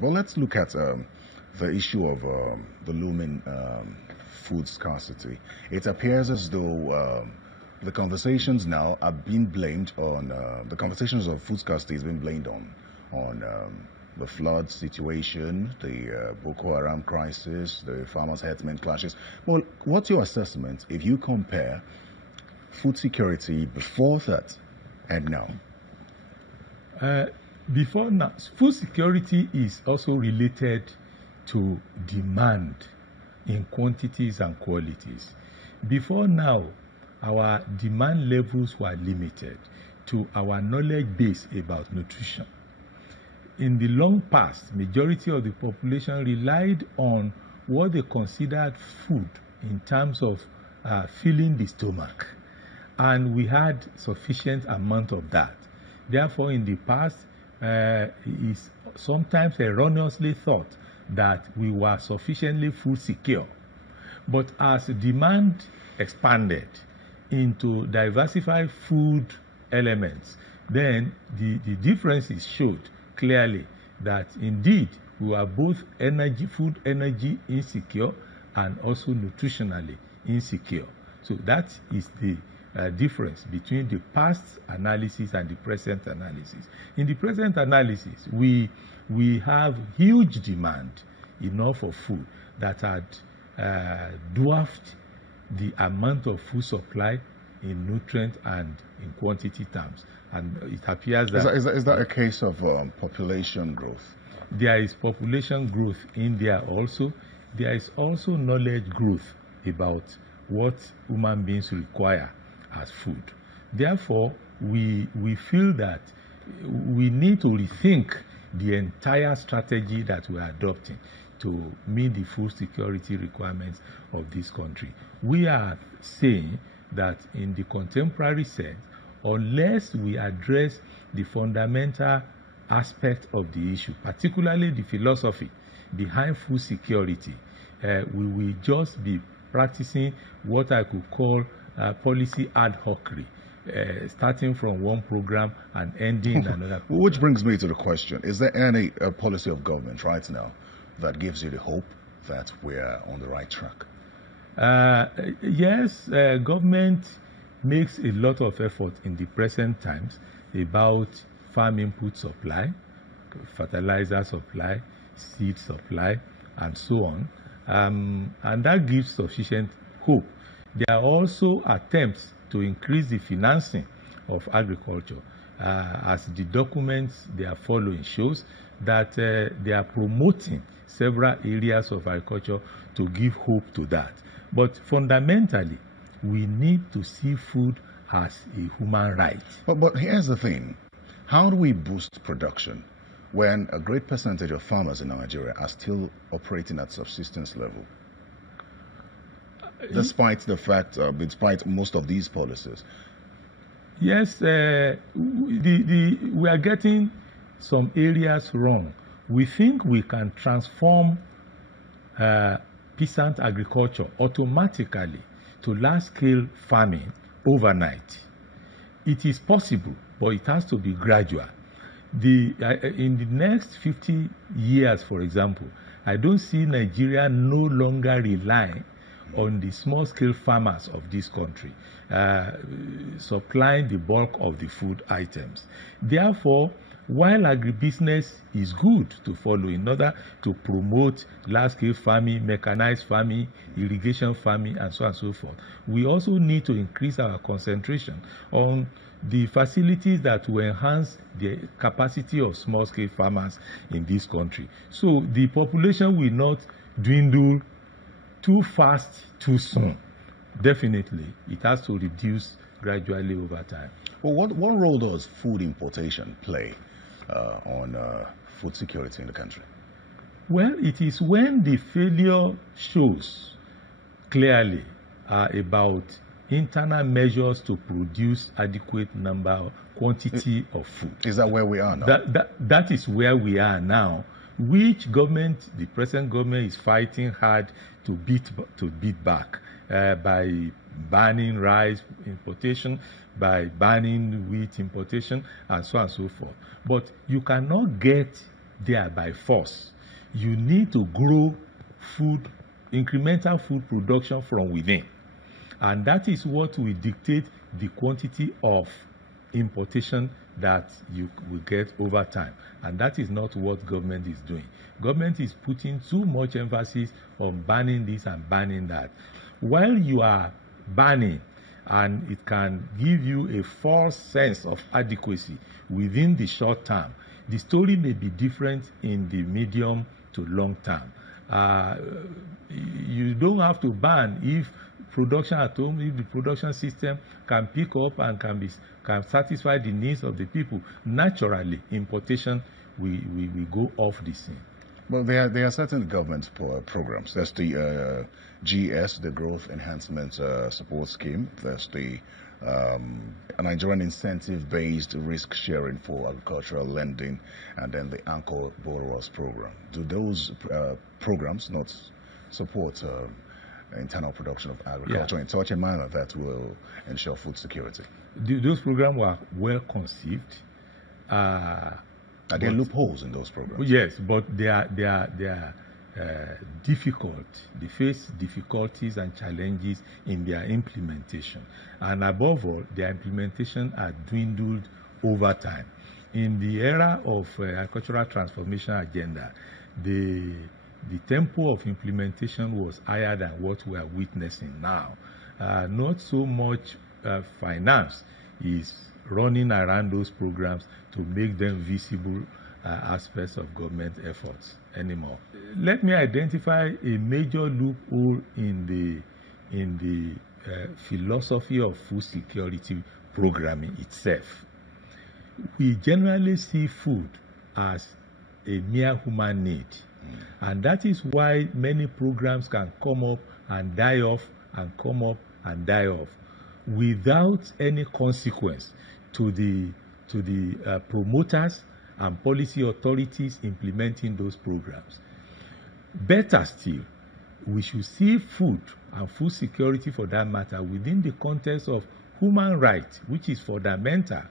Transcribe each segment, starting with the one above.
Well, let's look at the issue of the looming food scarcity. It appears as though the conversations now are being blamed on the conversations of food scarcity has been blamed on the flood situation, the Boko Haram crisis, the farmers' herdsmen clashes. Well, what's your assessment if you compare food security before that and now? Before now, food security is also related to demand in quantities and qualities. Before now, our demand levels were limited to our knowledge base about nutrition. In the long past, majority of the population relied on what they considered food in terms of filling the stomach, and we had sufficient amount of that. Therefore, in the past, it's sometimes erroneously thought that we were sufficiently food secure. But as demand expanded into diversified food elements, then the differences showed clearly that indeed we were both food energy insecure and also nutritionally insecure. So that is the difference between the past analysis and the present analysis. In the present analysis, we have huge demand, enough of food, that had dwarfed the amount of food supply in nutrient and in quantity terms. And it appears that... Is that a case of population growth? There is population growth in there also. There is also knowledge growth about what human beings require as food. Therefore, we feel that we need to rethink the entire strategy that we are adopting to meet the food security requirements of this country. We are saying that in the contemporary sense, unless we address the fundamental aspect of the issue, particularly the philosophy behind food security, we will just be practicing what I could call policy ad hocery, starting from one program and ending in another program. Which brings me to the question, is there any policy of government right now that gives you the hope that we're on the right track? Yes, government makes a lot of effort in the present times about farm input supply, fertilizer supply, seed supply, and so on. And that gives sufficient hope. There are also attempts to increase the financing of agriculture. As the documents they are following shows that they are promoting several areas of agriculture to give hope to that. But fundamentally, we need to see food as a human right. But here's the thing. How do we boost production when a great percentage of farmers in Nigeria are still operating at subsistence level? Despite the fact, despite most of these policies. Yes, we are getting some areas wrong. We think we can transform peasant agriculture automatically to large-scale farming overnight. It is possible, but it has to be gradual. In the next 50 years, for example, I don't see Nigeria no longer relying on the small-scale farmers of this country supplying the bulk of the food items. Therefore, while agribusiness is good to follow in order to promote large-scale farming, mechanized farming, irrigation farming, and so on and so forth, we also need to increase our concentration on the facilities that will enhance the capacity of small-scale farmers in this country. So the population will not dwindle too fast, too soon. Definitely, it has to reduce gradually over time. Well, what role does food importation play on food security in the country? Well, it is when the failure shows clearly about internal measures to produce adequate number, quantity of food. Is that where we are now? That is where we are now, which government, the present government, is fighting hard to beat back by banning rice importation, by banning wheat importation, and so on and so forth. But you cannot get there by force. You need to grow food, incremental food production from within. And that is what will dictate the quantity of importation that you will get over time. And that is not what government is doing. Government is putting too much emphasis on banning this and banning that. While you are banning, and it can give you a false sense of adequacy within the short term, the story may be different in the medium to long term. You don't have to ban if production at home, if the production system can pick up and can satisfy the needs of the people. Naturally, importation will go off the scene. Well, there are certain government programs. There's the GS, the Growth Enhancement Support Scheme. There's the Nigerian Incentive-Based Risk Sharing for Agricultural Lending, and then the Anchor Borrowers Program. Do those programs not support internal production of agriculture in such a manner that will ensure food security? Those programs were well conceived. Are there loopholes in those programs? Yes, but they are difficult. They face difficulties and challenges in their implementation. And above all, their implementation are dwindled over time. In the era of agricultural transformation agenda, the tempo of implementation was higher than what we are witnessing now. Not so much finance is running around those programs to make them visible aspects of government efforts anymore. Let me identify a major loophole in the philosophy of food security programming itself. We generally see food as a mere human need, and that is why many programs can come up and die off and come up and die off without any consequence to the promoters and policy authorities implementing those programs. Better still, we should see food and food security, for that matter, within the context of human rights, which is fundamental.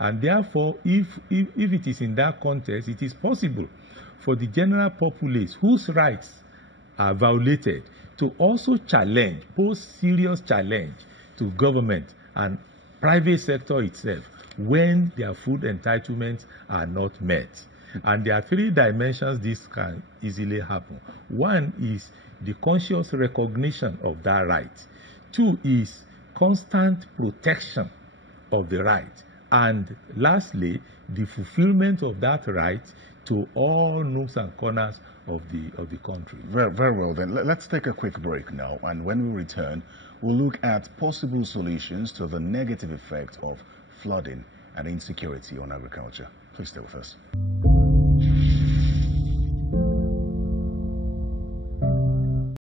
And therefore, if it is in that context, it is possible for the general populace whose rights are violated to also pose serious challenge to government and private sector itself when their food entitlements are not met. And there are three dimensions this can easily happen. One is the conscious recognition of that right. Two is constant protection of the right. And lastly, the fulfillment of that right to all nooks and corners of the country. Very, very well then. Let's take a quick break now, and when we return, we'll look at possible solutions to the negative effect of flooding and insecurity on agriculture. Please stay with us.